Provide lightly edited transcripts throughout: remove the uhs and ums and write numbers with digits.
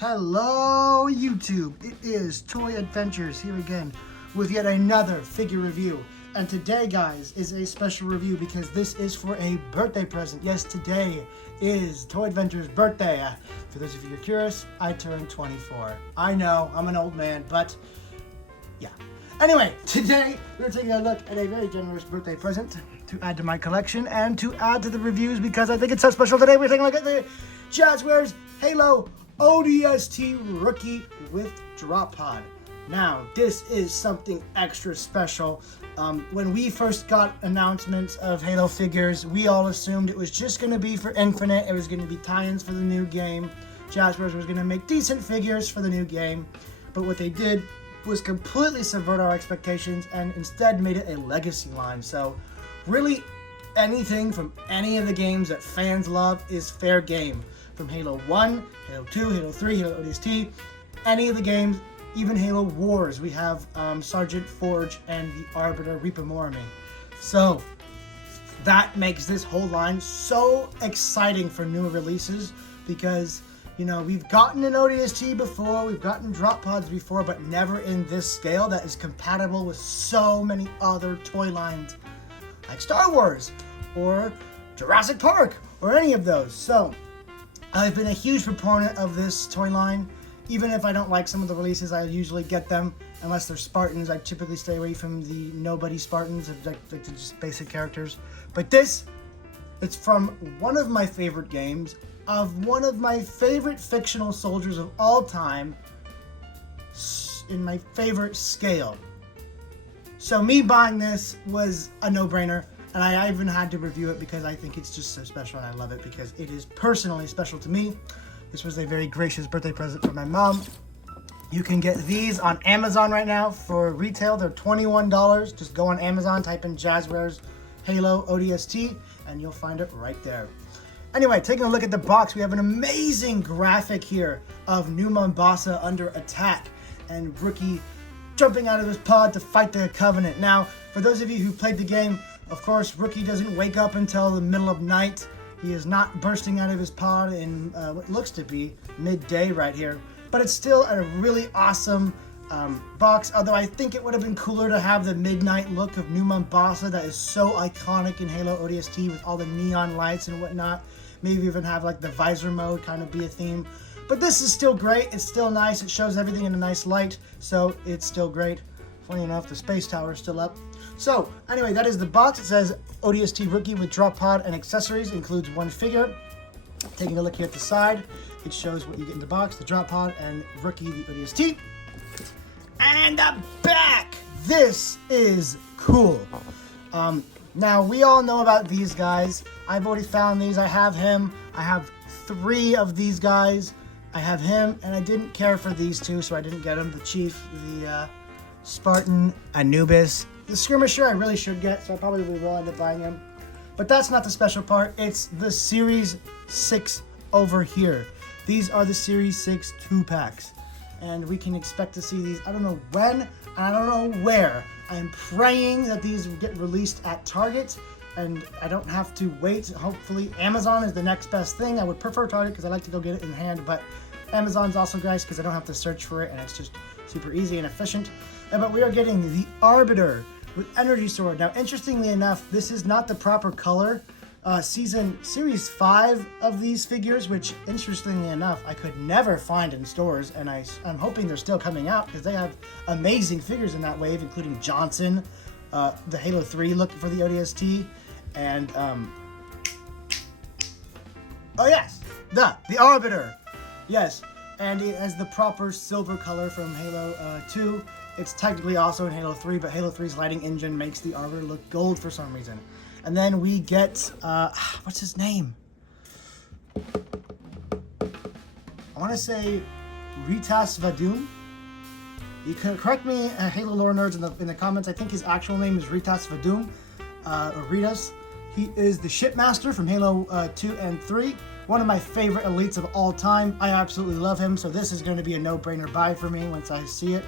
Hello YouTube, it is Toy Adventures here again with yet another figure review. And today guys is a special review because this is for a birthday present. Yes, today is Toy Adventures' birthday. For those of you who are curious, I turned 24. I know, I'm an old man, but yeah. Anyway, today we're taking a look at a very generous birthday present to add to my collection and to add to the reviews because I think it's so special. Today we're taking a look at the Jazzwares Halo ODST Rookie with Drop Pod. Now, this is something extra special. When we first got announcements of Halo figures, we all assumed it was just going to be for Infinite. It was going to be tie-ins for the new game. Jazzwares was going to make decent figures for the new game. But what they did was completely subvert our expectations and instead made it a legacy line. So, really, anything from any of the games that fans love is fair game. From Halo 1, Halo 2, Halo 3, Halo ODST, any of the games, even Halo Wars, we have Sergeant Forge and the Arbiter Reaper Morame. So that makes this whole line so exciting for newer releases because, you know, we've gotten an ODST before, we've gotten drop pods before, but never in this scale that is compatible with so many other toy lines like Star Wars or Jurassic Park or any of those. So I've been a huge proponent of this toy line. Even if I don't like some of the releases, I usually get them. Unless they're Spartans, I typically stay away from the nobody Spartans, like just basic characters. But this, it's from one of my favorite games, of one of my favorite fictional soldiers of all time, in my favorite scale. So me buying this was a no-brainer. And I even had to review it because I think it's just so special and I love it because it is personally special to me. This was a very gracious birthday present from my mom. You can get these on Amazon right now for retail. They're $21. Just go on Amazon, type in Jazzwares Halo ODST, and you'll find it right there. Anyway, taking a look at the box, we have an amazing graphic here of New Mombasa under attack and Rookie jumping out of his pod to fight the Covenant. Now, for those of you who played the game, of course, Rookie doesn't wake up until the middle of night. He is not bursting out of his pod in what looks to be midday right here. But it's still a really awesome box, although I think it would have been cooler to have the midnight look of New Mombasa that is so iconic in Halo ODST with all the neon lights and whatnot. Maybe even have like the visor mode kind of be a theme. But this is still great. It's still nice. It shows everything in a nice light, so it's still great. Funny enough, the space tower is still up. So, anyway, that is the box. It says ODST Rookie with Drop Pod and accessories. Includes one figure. Taking a look here at the side, it shows what you get in the box, the Drop Pod and Rookie, the ODST. And the back! This is cool. Now, we all know about these guys. I've already found these. I have him. I have 3 of these guys. I have him, and I didn't care for these 2, so I didn't get them. The Chief, the Spartan, Anubis. The Skirmisher I really should get, so I probably will end up buying him. But that's not the special part. It's the Series 6 over here. These are the Series 6 2-packs. And we can expect to see these, I don't know when, and I don't know where. I'm praying that these get released at Target, and I don't have to wait. Hopefully Amazon is the next best thing. I would prefer Target because I like to go get it in hand, but Amazon's also nice because I don't have to search for it, and it's just super easy and efficient. But we are getting the Arbiter with Energy Sword. Now, interestingly enough, this is not the proper color. Series 5 of these figures, which, interestingly enough, I could never find in stores, and I'm hoping they're still coming out because they have amazing figures in that wave, including Johnson, the Halo 3 look for the ODST, and, oh yes, the Arbiter, yes, and it has the proper silver color from Halo 2. It's technically also in Halo 3, but Halo 3's lighting engine makes the Arbiter look gold for some reason. And then we get, what's his name? I want to say Ritas Vadum. You can correct me, Halo lore nerds, in the comments. I think his actual name is Ritas Vadum, or Ritas. He is the Shipmaster from Halo 2 and 3. One of my favorite elites of all time. I absolutely love him, so this is going to be a no-brainer buy for me once I see it.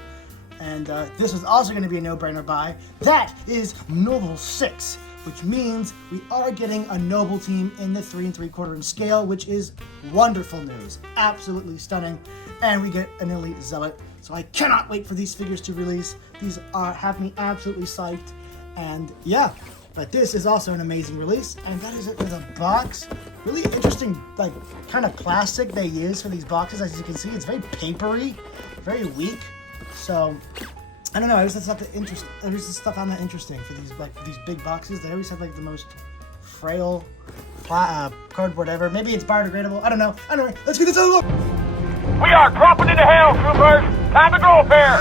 And this is also going to be a no-brainer buy. That is Noble 6, which means we are getting a Noble team in the 3 3/4 inch scale, which is wonderful news. Absolutely stunning. and we get an Elite Zealot. So I cannot wait for these figures to release. These have me absolutely psyched. And yeah, but this is also an amazing release, and that is it for the box. Really interesting, like, kind of plastic they use for these boxes. As you can see, it's very papery, very weak. So I don't know. I just thought I found that interesting for these big boxes. They always have like the most frail cardboard ever. Maybe it's biodegradable. I don't know. Anyway, let's get this other look. We are dropping into hell, troopers. Time to go up here.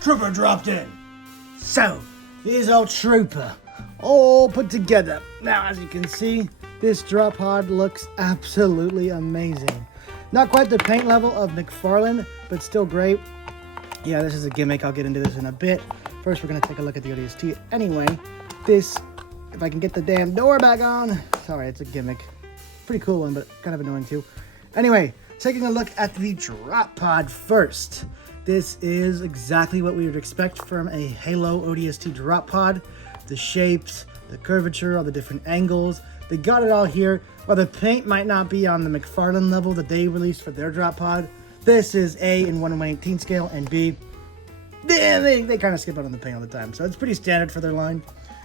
Trooper dropped in. So, here's our trooper, all put together. Now, as you can see, this drop pod looks absolutely amazing. Not quite the paint level of McFarlane, but still great. Yeah, this is a gimmick. I'll get into this in a bit. First, we're going to take a look at the ODST. Anyway, this, if I can get the damn door back on. Sorry, it's a gimmick. Pretty cool one, but kind of annoying too. Anyway, taking a look at the drop pod first. This is exactly what we would expect from a Halo ODST drop pod. The shapes, the curvature, all the different angles. They got it all here. While the paint might not be on the McFarlane level that they released for their drop pod, this is A in 1/118 scale, and B, they kind of skip out on the paint all the time. So it's pretty standard for their line.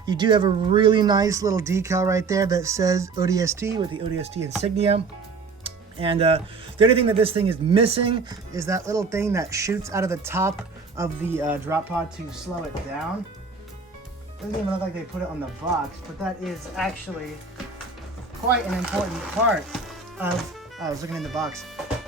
You do have a really nice little decal right there that says ODST with the ODST insignia. And the only thing that this thing is missing is that little thing that shoots out of the top of the drop pod to slow it down. Doesn't even look like they put it on the box, but that is actually quite an important part of, I was looking in the box,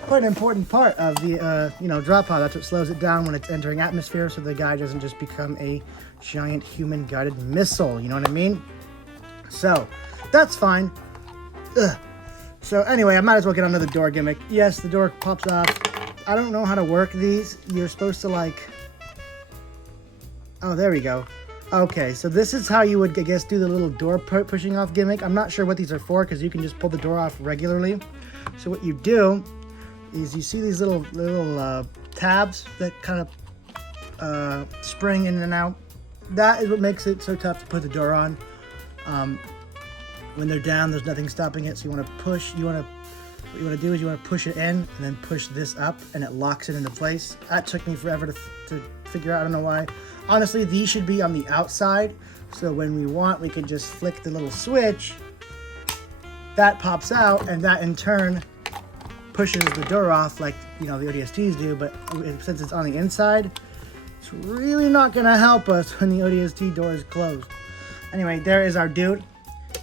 quite an important part of the, drop pod. That's what slows it down when it's entering atmosphere, so the guy doesn't just become a giant human-guided missile, you know what I mean? So, that's fine. Ugh. So anyway, I might as well get onto the door gimmick. Yes, the door pops off. I don't know how to work these. You're supposed to like... Oh, there we go. Okay, so this is how you would, I guess, do the little door pushing off gimmick. I'm not sure what these are for because you can just pull the door off regularly. So what you do is you see these little tabs that kind of spring in and out. That is what makes it so tough to put the door on. When they're down, there's nothing stopping it. So you want to push. What you want to do is you want to push it in and then push this up, and it locks it into place. That took me forever to figure out. I don't know why. Honestly, these should be on the outside. So when we want, we can just flick the little switch. That pops out, and that in turn pushes the door off like the ODSTs do. But since it's on the inside, it's really not going to help us when the ODST door is closed. Anyway, there is our dude.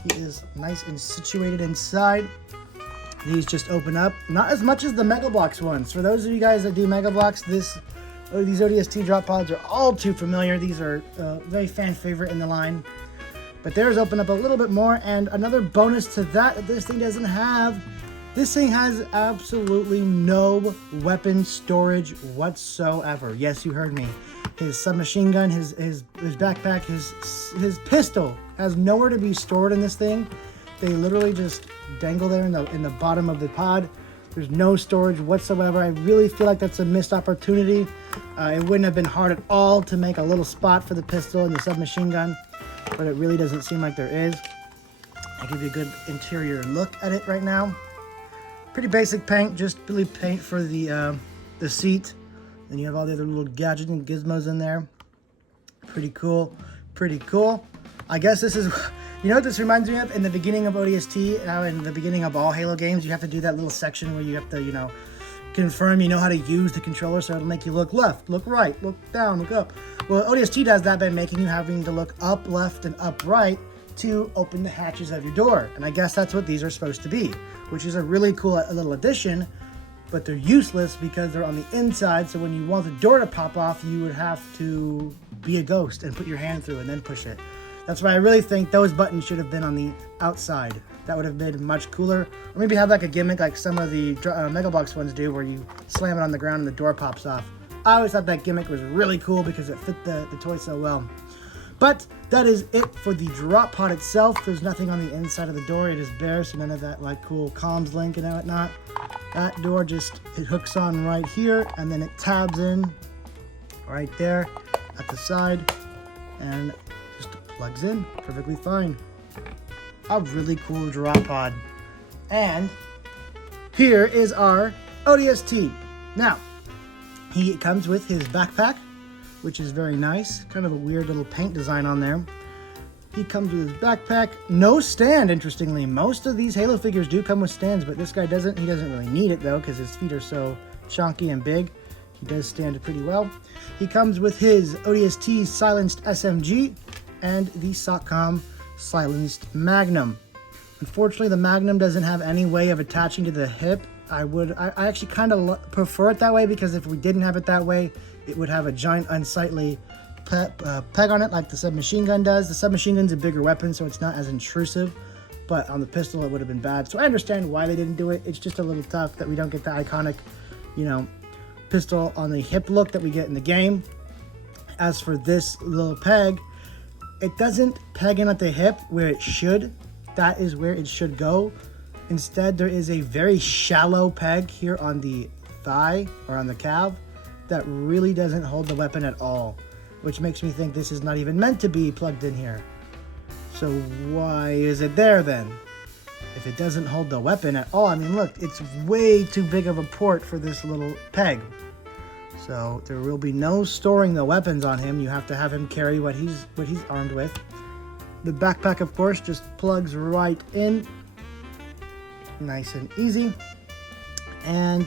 He is nice and situated inside. These just open up. Not as much as the Mega Bloks ones. For those of you guys that do Mega Bloks, these ODST drop pods are all too familiar. These are very fan favorite in the line. But theirs open up a little bit more. And another bonus to that this thing doesn't have. This thing has absolutely no weapon storage whatsoever. Yes, you heard me. His submachine gun, his backpack, his pistol has nowhere to be stored in this thing. They literally just dangle there in the bottom of the pod. There's no storage whatsoever. I really feel like that's a missed opportunity. It wouldn't have been hard at all to make a little spot for the pistol and the submachine gun, but it really doesn't seem like there is. I'll give you a good interior look at it right now. Pretty basic paint, just really paint for the seat. Then you have all the other little gadgets and gizmos in there. Pretty cool, pretty cool. I guess this is, you know what this reminds me of? In the beginning of ODST, in the beginning of all Halo games, you have to do that little section where you have to, confirm you know how to use the controller, so it'll make you look left, look right, look down, look up. Well, ODST does that by making you having to look up, left, and up right to open the hatches of your door. And I guess that's what these are supposed to be, which is a really cool little addition. But they're useless because they're on the inside, so when you want the door to pop off, you would have to be a ghost and put your hand through and then push it. That's why I really think those buttons should have been on the outside. That would have been much cooler. Or maybe have like a gimmick like some of the Mega Bloks ones do, where you slam it on the ground and the door pops off. I always thought that gimmick was really cool because it fit the toy so well. But that is it for the drop pod itself. There's nothing on the inside of the door. It is bare, so none of that like cool comms link and whatnot. That door it hooks on right here, and then it tabs in right there at the side, and just plugs in perfectly fine. A really cool drop pod. And here is our ODST. Now, he comes with his backpack, which is very nice. Kind of a weird little paint design on there. He comes with his backpack. No stand, interestingly. Most of these Halo figures do come with stands, but this guy doesn't. He doesn't really need it, though, because his feet are so chunky and big. He does stand it pretty well. He comes with his ODST silenced SMG and the SOCOM silenced Magnum. Unfortunately, the Magnum doesn't have any way of attaching to the hip. I actually kind of prefer it that way, because if we didn't have it that way, it would have a giant unsightly peg on it like the submachine gun does. The submachine gun's a bigger weapon, so it's not as intrusive, but on the pistol it would have been bad. So I understand why they didn't do it. It's just a little tough that we don't get the iconic, you know, pistol on the hip look that we get in the game. As for this little peg, it doesn't peg in at the hip where it should. That is where it should go. Instead, there is a very shallow peg here on the thigh or on the calf that really doesn't hold the weapon at all, which makes me think this is not even meant to be plugged in here. So why is it there then? If it doesn't hold the weapon at all, I mean, look, it's way too big of a port for this little peg. So there will be no storing the weapons on him. You have to have him carry what he's armed with. The backpack, of course, just plugs right in. Nice and easy. And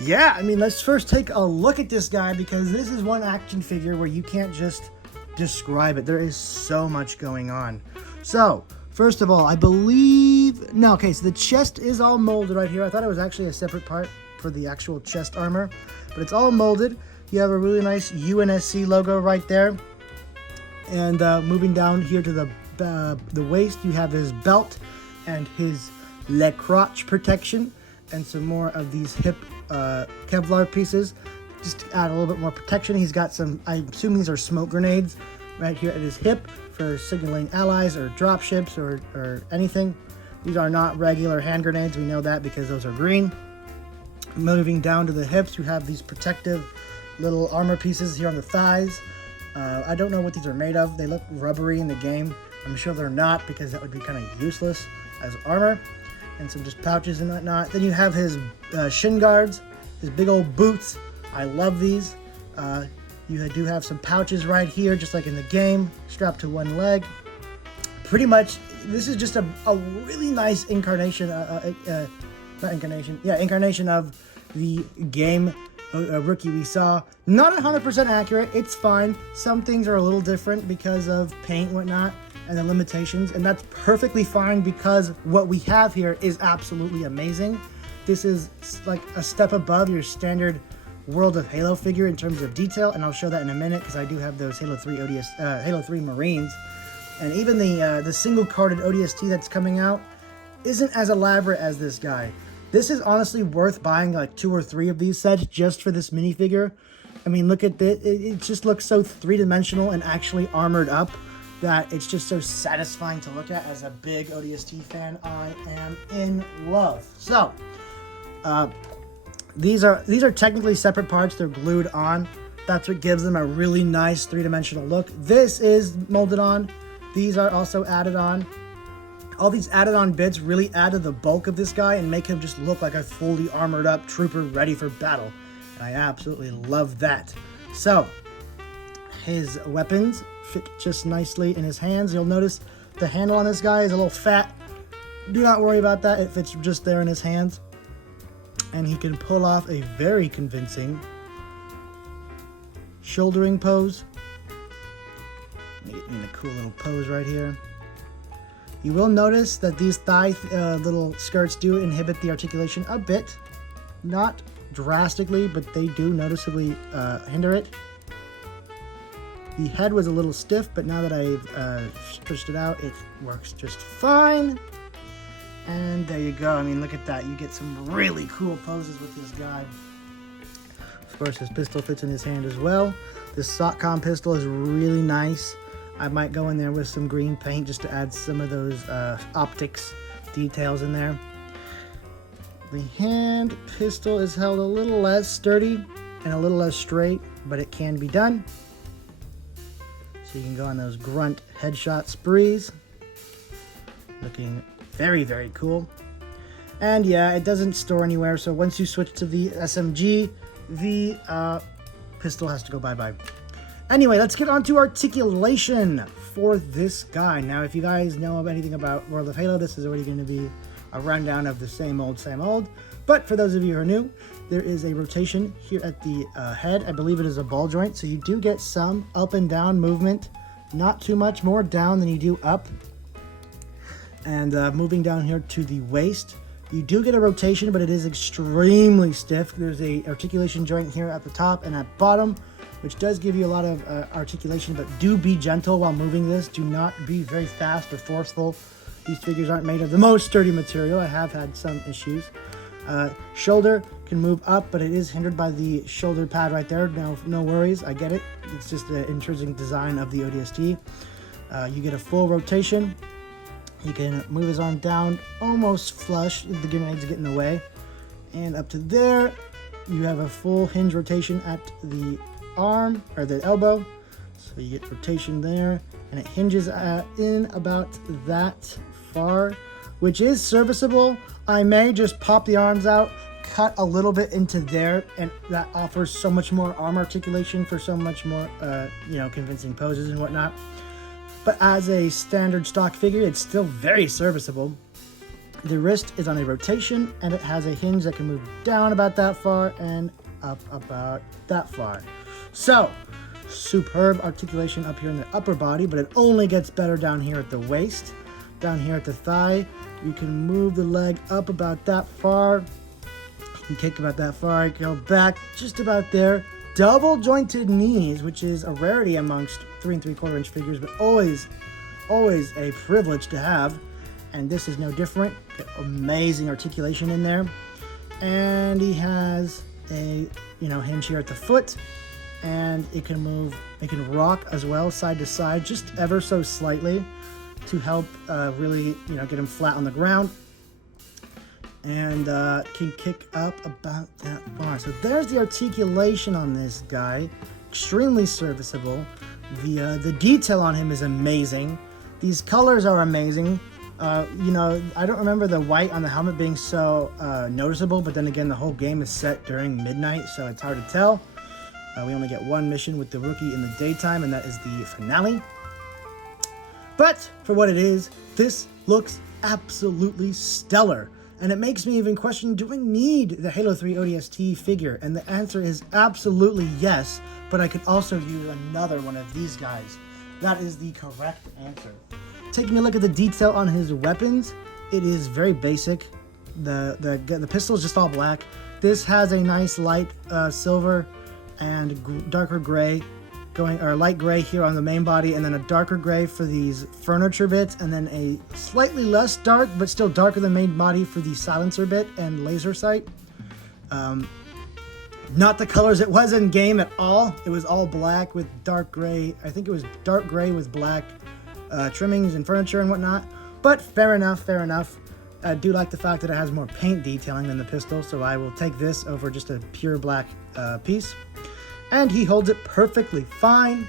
yeah, I mean, let's first take a look at this guy, because this is one action figure where you can't just describe it. There is so much going on. So first of all, I believe, no, okay, so the chest is all molded right here. I thought it was actually a separate part for the actual chest armor, but it's all molded. You have a really nice UNSC logo right there. And moving down here to the waist, you have his belt and his le crotch protection, and some more of these hip Kevlar pieces just to add a little bit more protection. He's got some, I assume these are smoke grenades right here at his hip for signaling allies or drop ships or anything. These are not regular hand grenades, we know that because those are green. Moving down to the hips, you have these protective little armor pieces here on the thighs. I don't know what these are made of. They look rubbery in the game. I'm sure they're not, because that would be kind of useless as armor. And some just pouches and whatnot. Then you have his shin guards, his big old boots. I love these. You do have some pouches right here, just like in the game, strapped to one leg. Pretty much, this is just a really nice incarnation, incarnation of the game rookie we saw. Not 100% accurate, it's fine. Some things are a little different because of paint and whatnot, and the limitations, and that's perfectly fine, because what we have here is absolutely amazing. This is like a step above your standard World of Halo figure in terms of detail, and I'll show that in a minute, because I do have those Halo 3 Halo 3 Marines, and even the single carded ODST that's coming out isn't as elaborate as this guy. This is honestly worth buying like 2 or 3 of these sets just for this minifigure. I mean, look at this. It just looks so three-dimensional and actually armored up that it's just so satisfying to look at. As a big ODST fan, I am in love. So, these are technically separate parts. They're glued on. That's what gives them a really nice three-dimensional look. This is molded on. These are also added on. All these added on bits really add to the bulk of this guy and make him just look like a fully armored up trooper ready for battle. And I absolutely love that. So, his weapons fit just nicely in his hands. You'll notice the handle on this guy is a little fat. Do not worry about that. It fits just there in his hands. And he can pull off a very convincing shouldering pose. Get in a cool little pose right here. You will notice that these thigh little skirts do inhibit the articulation a bit. Not drastically, but they do noticeably hinder it. The head was a little stiff, but now that I've stretched it out, it works just fine. And there you go. I mean, look at that. You get some really cool poses with this guy. Of course, his pistol fits in his hand as well. This SOCOM pistol is really nice. I might go in there with some green paint just to add some of those optics details in there. The hand pistol is held a little less sturdy and a little less straight, but it can be done. So you can go on those grunt headshot sprees. Looking very, very cool. And yeah, it doesn't store anywhere, so once you switch to the SMG, the pistol has to go bye-bye. Anyway, let's get on to articulation for this guy. Now, if you guys know anything about World of Halo, this is already going to be a rundown of the same old. But for those of you who are new, there is a rotation here at the head. I believe it is a ball joint, so you do get some up and down movement. Not too much more down than you do up. And moving down here to the waist, you do get a rotation, but it is extremely stiff. There's a articulation joint here at the top and at bottom, which does give you a lot of articulation, but do be gentle while moving this. Do not be very fast or forceful. These figures aren't made of the most sturdy material. I have had some issues. Shoulder can move up, but it is hindered by the shoulder pad right there. No worries, I get it. It's just the intrinsic design of the ODST. You get a full rotation. You can move his arm down almost flush if the grenades get in the way. And up to there, you have a full hinge rotation at the arm, or the elbow. So you get rotation there, and it hinges in about that far, which is serviceable. I may just pop the arms out, cut a little bit into there, and that offers so much more arm articulation for so much more, convincing poses and whatnot. But as a standard stock figure, it's still very serviceable. The wrist is on a rotation, and it has a hinge that can move down about that far and up about that far. So, superb articulation up here in the upper body, but it only gets better down here at the waist. Down here at the thigh, you can move the leg up about that far. You can kick about that far, go back just about there. Double jointed knees, which is a rarity amongst 3 3/4 inch figures, but always a privilege to have. And this is no different. Got amazing articulation in there. And he has a hinge here at the foot, and it can move, it can rock as well side to side, just ever so slightly to help really get him flat on the ground. And can kick up about that far. So there's the articulation on this guy. Extremely serviceable. The detail on him is amazing. These colors are amazing. I don't remember the white on the helmet being so noticeable, but then again, the whole game is set during midnight, so it's hard to tell. We only get one mission with the rookie in the daytime, and that is the finale. But for what it is, this looks absolutely stellar. And it makes me even question, do I need the Halo 3 ODST figure? And the answer is absolutely yes, but I could also use another one of these guys. That is the correct answer. Taking a look at the detail on his weapons, it is very basic. The pistol is just all black. This has a nice light silver and darker gray light gray here on the main body, and then a darker gray for these furniture bits, and then a slightly less dark but still darker than main body for the silencer bit and laser sight. Not the colors it was in game at all. It was all black with dark gray. I think it was dark gray with black trimmings and furniture and whatnot, but fair enough. I do like the fact that it has more paint detailing than the pistol, so I will take this over just a pure black piece. And he holds it perfectly fine.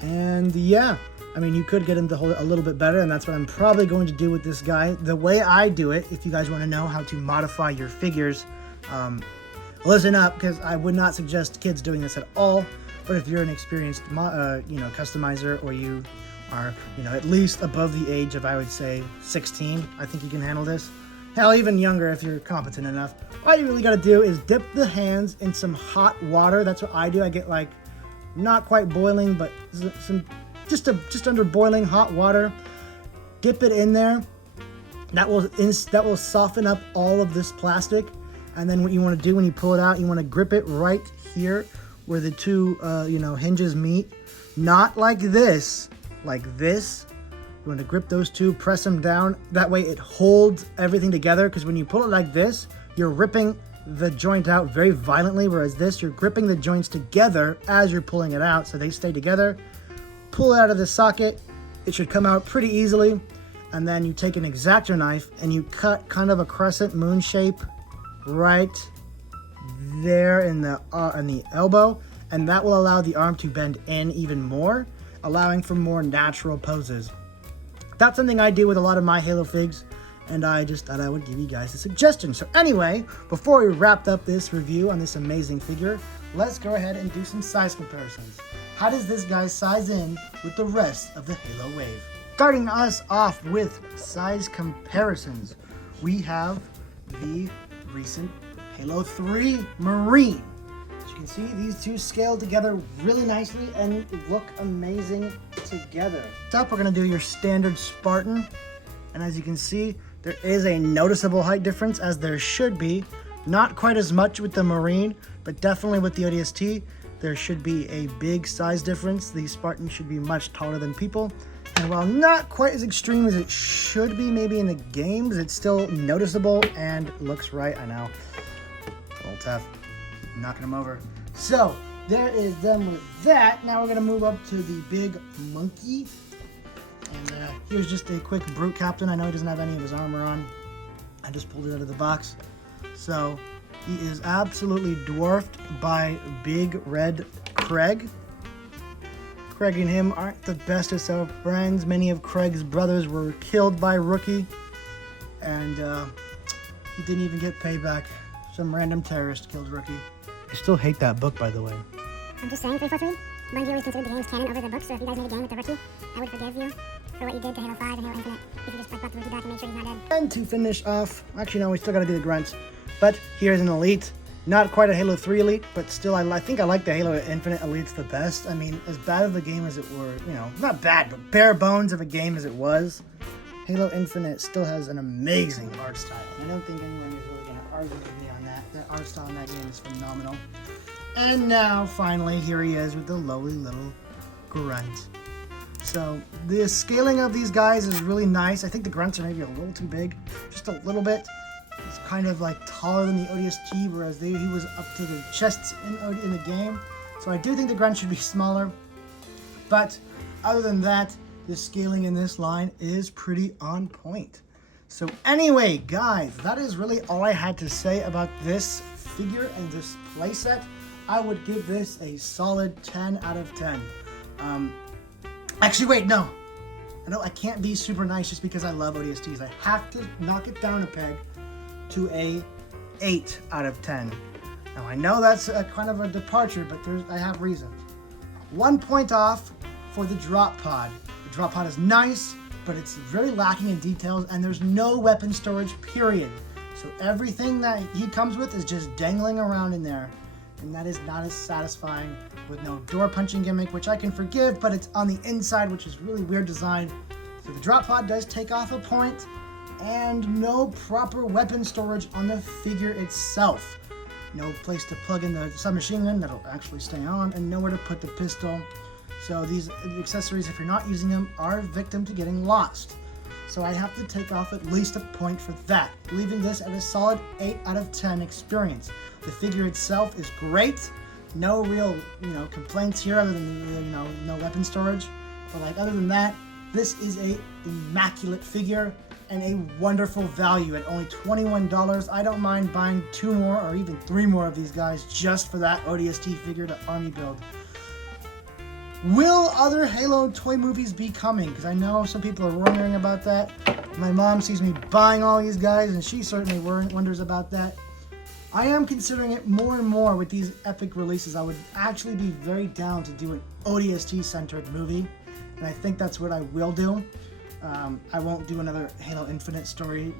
And yeah, I mean, you could get him to hold it a little bit better, and that's what I'm probably going to do with this guy. The way I do it, if you guys want to know how to modify your figures, listen up, because I would not suggest kids doing this at all. But if you're an experienced, customizer, or you are, at least above the age of, I would say, 16, I think you can handle this. Hell, even younger if you're competent enough. All you really got to do is dip the hands in some hot water. That's what I do. I get like not quite boiling, but some just under boiling hot water. Dip it in there. That will soften up all of this plastic. And then what you want to do when you pull it out, you want to grip it right here where the two hinges meet. Not like this, like this. You want to grip those two, press them down. That way it holds everything together, because when you pull it like this, you're ripping the joint out very violently, whereas this, you're gripping the joints together as you're pulling it out, so they stay together. Pull it out of the socket. It should come out pretty easily. And then you take an X-Acto knife and you cut kind of a crescent moon shape right there in the elbow, and that will allow the arm to bend in even more, allowing for more natural poses. That's something I do with a lot of my Halo figs, and I just thought I would give you guys a suggestion. So anyway, before we wrapped up this review on this amazing figure, let's go ahead and do some size comparisons. How does this guy size in with the rest of the Halo wave? Starting us off with size comparisons, we have the recent Halo 3 Marine. As you can see, these two scale together really nicely and look amazing together. Next up, we're going to do your standard Spartan. And as you can see, there is a noticeable height difference, as there should be. Not quite as much with the Marine, but definitely with the ODST, there should be a big size difference. The Spartan should be much taller than people. And while not quite as extreme as it should be maybe in the games, it's still noticeable and looks right. I know. It's a little tough. Knocking them over. So, there is them with that. Now we're going to move up to the big monkey. And here's just a quick brute captain. I know he doesn't have any of his armor on. I just pulled it out of the box. So, he is absolutely dwarfed by Big Red Craig. Craig and him aren't the bestest of friends. Many of Craig's brothers were killed by Rookie. And he didn't even get payback. Some random terrorist killed Rookie. I still hate that book, by the way. I'm just saying, 343, Bungie always considered the game's canon over the books, so if you guys made a game with the Rookie, I would forgive you for what you did to Halo 5 and Halo Infinite. If you just brought the Rookie back and made sure he's not dead. And to finish off, actually no, we still gotta do the grunts. But here's an elite. Not quite a Halo 3 elite, but still I think I like the Halo Infinite elites the best. I mean, as bad of a game as it were, you know, not bad, but bare bones of a game as it was, Halo Infinite still has an amazing art style. I don't think anyone is really gonna argue with me on that. The art style in that game is phenomenal. And now, finally, here he is with the lowly little grunt. So, the scaling of these guys is really nice. I think the grunts are maybe a little too big, just a little bit. He's kind of like taller than the ODST, whereas he was up to the chests in the game. So I do think the grunt should be smaller. But other than that, the scaling in this line is pretty on point. So anyway, guys, that is really all I had to say about this figure and this playset. I would give this a solid 10 out of 10. Actually, wait, no. I can't be super nice just because I love ODSTs. I have to knock it down a peg to a 8 out of 10. Now I know that's a kind of a departure, but I have reasons. 1 point off for the drop pod. The drop pod is nice, but it's very lacking in details, and there's no weapon storage, period. So everything that he comes with is just dangling around in there, and that is not as satisfying, with no door punching gimmick, which I can forgive, but it's on the inside, which is really weird design. So the drop pod does take off a point, and no proper weapon storage on the figure itself. No place to plug in the submachine gun that'll actually stay on, and nowhere to put the pistol. So these accessories, if you're not using them, are victim to getting lost. So I have to take off at least a point for that, leaving this at a solid 8 out of 10 experience. The figure itself is great. No real, complaints here other than, no weapon storage. But other than that, this is a immaculate figure and a wonderful value at only $21. I don't mind buying 2 more or even 3 more of these guys just for that ODST figure to army build. Will other Halo toy movies be coming? Because I know some people are wondering about that. My mom sees me buying all these guys, and she certainly wonders about that. I am considering it more and more with these epic releases. I would actually be very down to do an ODST-centered movie, and I think that's what I will do. I won't do another Halo Infinite story,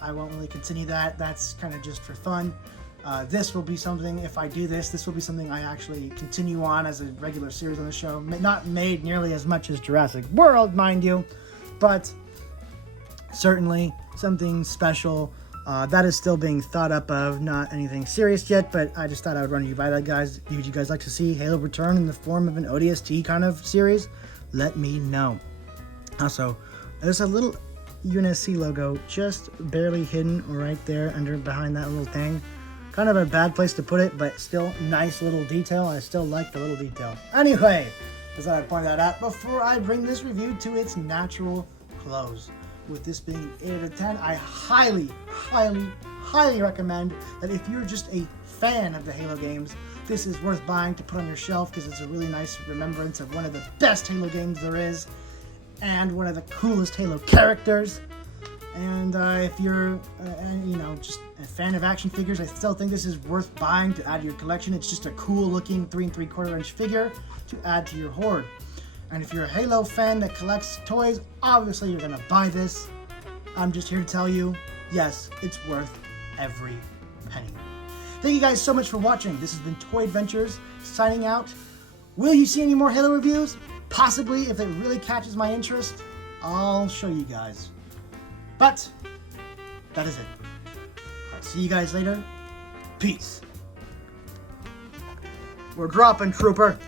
I won't really continue that. That's kind of just for fun. This will be something, if I do this will be something I actually continue on as a regular series on the show. Not made nearly as much as Jurassic World, mind you, but certainly something special. That is still being thought up of, not anything serious yet, but I just thought I would run you by that, guys. Would you guys like to see Halo return in the form of an ODST kind of series? Let me know. Also, there's a little UNSC logo just barely hidden right there behind that little thing. Kind of a bad place to put it, but still nice little detail. I still like the little detail. Anyway, just thought I'd point that out before I bring this review to its natural close. With this being an 8 out of 10, I highly, highly, highly recommend that if you're just a fan of the Halo games, this is worth buying to put on your shelf because it's a really nice remembrance of one of the best Halo games there is and one of the coolest Halo characters. And if you're, just a fan of action figures, I still think this is worth buying to add to your collection. It's just a cool looking 3 3/4 inch figure to add to your hoard. And if you're a Halo fan that collects toys, obviously you're gonna buy this. I'm just here to tell you, yes, it's worth every penny. Thank you guys so much for watching. This has been Toy Adventures, signing out. Will you see any more Halo reviews? Possibly, if it really catches my interest, I'll show you guys. But, that is it. I'll see you guys later. Peace. We're dropping, Trooper.